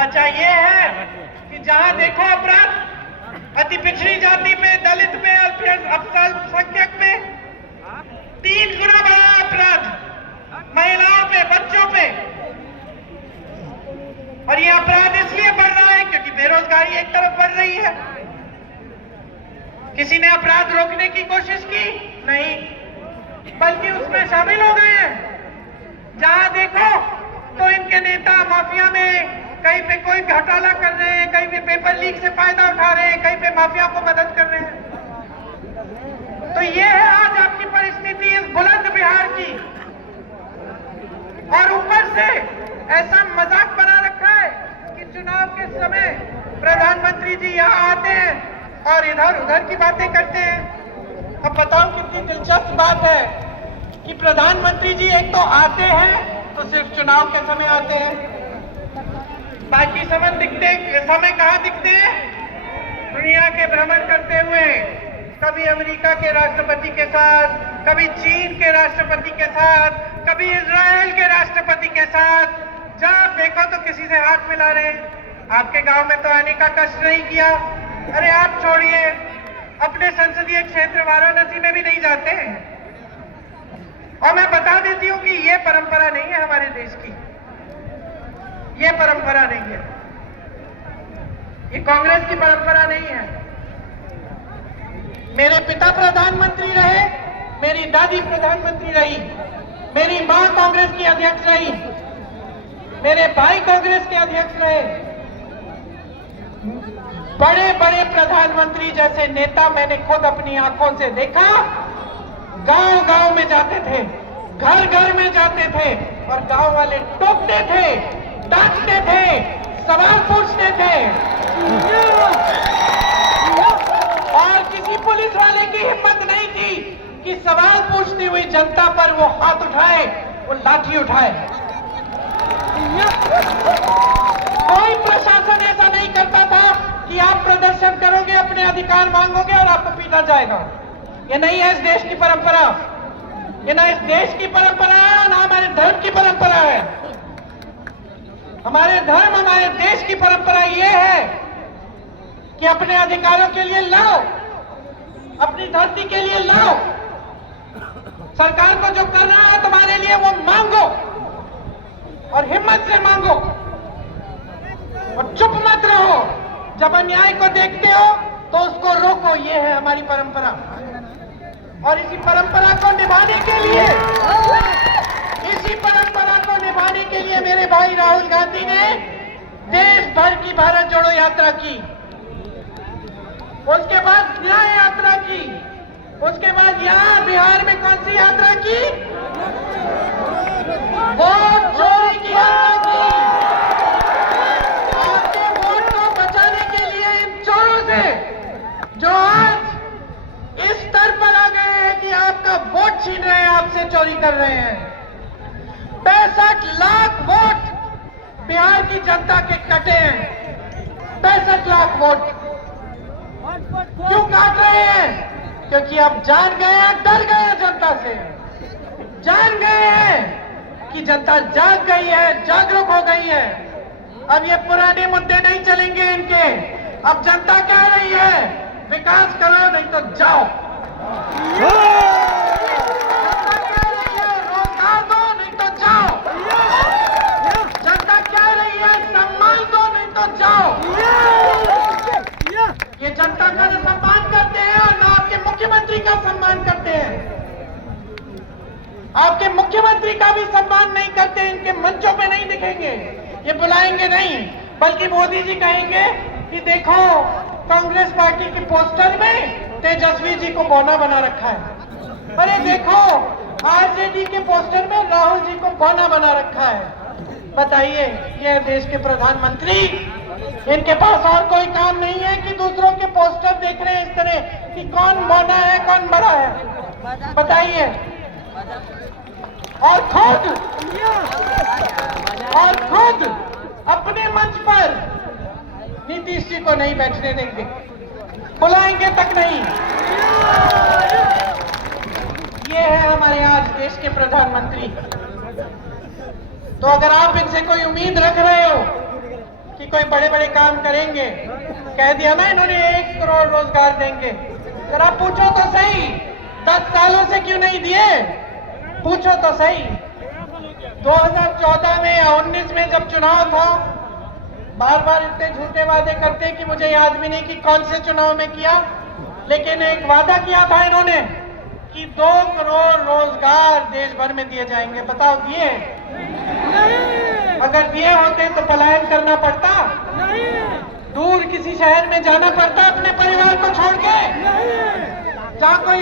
वजह ये है कि जहां देखो अपराध, अति पिछड़ी जाति पे, दलित पे, अल्पसंख्यक पे 3 गुना बड़ा अपराध, महिलाओं पे, बच्चों पे। और ये अपराध इसलिए बढ़ रहा है क्योंकि बेरोजगारी एक तरफ बढ़ रही है। किसी ने अपराध रोकने की कोशिश की? नहीं, बल्कि उसमें शामिल हो गए हैं। जहां देखो तो इनके नेता माफिया में कहीं पे कोई घोटाला कर रहे हैं, कहीं पे पेपर लीक से फायदा उठा रहे हैं, कहीं पे माफिया को मदद कर रहे हैं। तो ये है आज आपकी परिस्थिति इस बुलंद बिहार की। और ऊपर से ऐसा मजाक बना रखा है कि चुनाव के समय प्रधानमंत्री जी यहाँ आते हैं और इधर उधर की बातें करते हैं। अब बताओ कितनी दिलचस्प बात है कि प्रधानमंत्री जी एक तो आते हैं तो सिर्फ चुनाव के समय आते हैं, बाकी समय कहाँ दिखते हैं? दुनिया के भ्रमण करते हुए, कभी अमेरिका के राष्ट्रपति के साथ, कभी चीन के राष्ट्रपति के साथ, कभी इजराइल के राष्ट्रपति के साथ। जब देखो तो किसी से हाथ मिला रहे। आपके गांव में तो आने का कष्ट नहीं किया। अरे आप छोड़िए, अपने संसदीय क्षेत्र वाराणसी में भी नहीं जाते। और मैं बता देती हूँ कि ये परंपरा नहीं है हमारे देश की, ये परंपरा नहीं है, ये कांग्रेस की परंपरा नहीं है। मेरे पिता प्रधानमंत्री रहे, मेरी दादी प्रधानमंत्री रही, मेरी मां कांग्रेस की अध्यक्ष रही, मेरे भाई कांग्रेस के अध्यक्ष रहे। बड़े बड़े प्रधानमंत्री जैसे नेता मैंने खुद अपनी आंखों से देखा। गांव गांव में जाते थे, घर घर में जाते थे और गांव वाले टोकते थे, डांटते थे, सवाल पूछते थे। और किसी पुलिस वाले की हिम्मत नहीं थी कि सवाल पूछती हुई जनता पर वो हाथ उठाए, वो लाठी उठाए। कोई प्रशासन ऐसा नहीं करता था कि आप प्रदर्शन करोगे, अपने अधिकार मांगोगे और आपको पीटा जाएगा। ये नहीं है इस देश की परंपरा, ये ना इस देश की परंपरा है, ना हमारे धर्म की परंपरा है। हमारे धर्म, हमारे देश की परंपरा ये है कि अपने अधिकारों के लिए लड़ो, अपनी धरती के लिए लड़ो, सरकार को जो करना है तुम्हारे लिए वो मांगो और हिम्मत से मांगो और चुप मत रहो। जब अन्याय को देखते हो तो उसको रोको। ये है हमारी परंपरा। और इसी परंपरा को निभाने के लिए, इसी परंपरा को निभाने के लिए मेरे भाई राहुल गांधी ने देश भर की भारत जोड़ो यात्रा की, उसके बाद न्याय यात्रा की, उसके बाद यहां बिहार में कौन सी यात्रा की? वोट चोरी की यात्रा की। आपके वोट को बचाने के लिए इन चोरों से, जो आज इस स्तर पर आ गए हैं कि आपका वोट छीन रहे हैं, आपसे चोरी कर रहे हैं। 65 लाख वोट बिहार की जनता के कटे हैं। 65 लाख वोट क्यों काट रहे हैं? क्योंकि अब जान गए हैं, डर गए हैं जनता से, जान गए हैं कि जनता जाग गई है, जागरूक हो गई है। अब ये पुराने मुद्दे नहीं चलेंगे इनके। अब जनता कह रही है विकास करो नहीं तो जाओ, जनता कह रही है रोजगार दो नहीं तो जाओ, जनता कह रही है सम्मान दो नहीं तो जाओ। ये जनता का ना सम्मान करते हैं और ना आपके मुख्यमंत्री का सम्मान करते हैं। आपके मुख्यमंत्री का भी सम्मान नहीं करते, इनके मंचों पे नहीं दिखेंगे, ये बुलाएंगे नहीं, बल्कि मोदी जी कहेंगे कि देखो कांग्रेस पार्टी के पोस्टर में तेजस्वी जी को बौना बना रखा है, अरे देखो आरजेडी के पोस्टर में राहुल जी को बौना बना रखा है। बताइए, ये देश के प्रधानमंत्री, इनके पास और कोई काम नहीं है कि दूसरों के पोस्टर देख रहे हैं इस तरह कि कौन बौना है कौन बड़ा है? बताइए। और खुद अपने मंच पर नीतीश जी को नहीं बैठने देंगे, बुलाएंगे तक नहीं। ये है हमारे आज देश के प्रधानमंत्री। तो अगर आप इनसे कोई उम्मीद रख रहे हो कि कोई बड़े बड़े काम करेंगे, कह दिया ना इन्होंने 1 करोड़ रोजगार देंगे। जरा पूछो तो सही, 10 सालों से क्यों नहीं दिए? पूछो तो सही। 2014 में या 19 में जब चुनाव था, बार बार इतने झूठे वादे करते कि मुझे याद भी नहीं कि कौन से चुनाव में किया, लेकिन एक वादा किया था इन्होंने कि 2 करोड़ रोजगार देश भर में दिए जाएंगे। बताओ दिए? अगर दिए होते तो पलायन करना पड़ता? दूर किसी शहर में जाना पड़ता अपने परिवार को छोड़ के? जहां कोई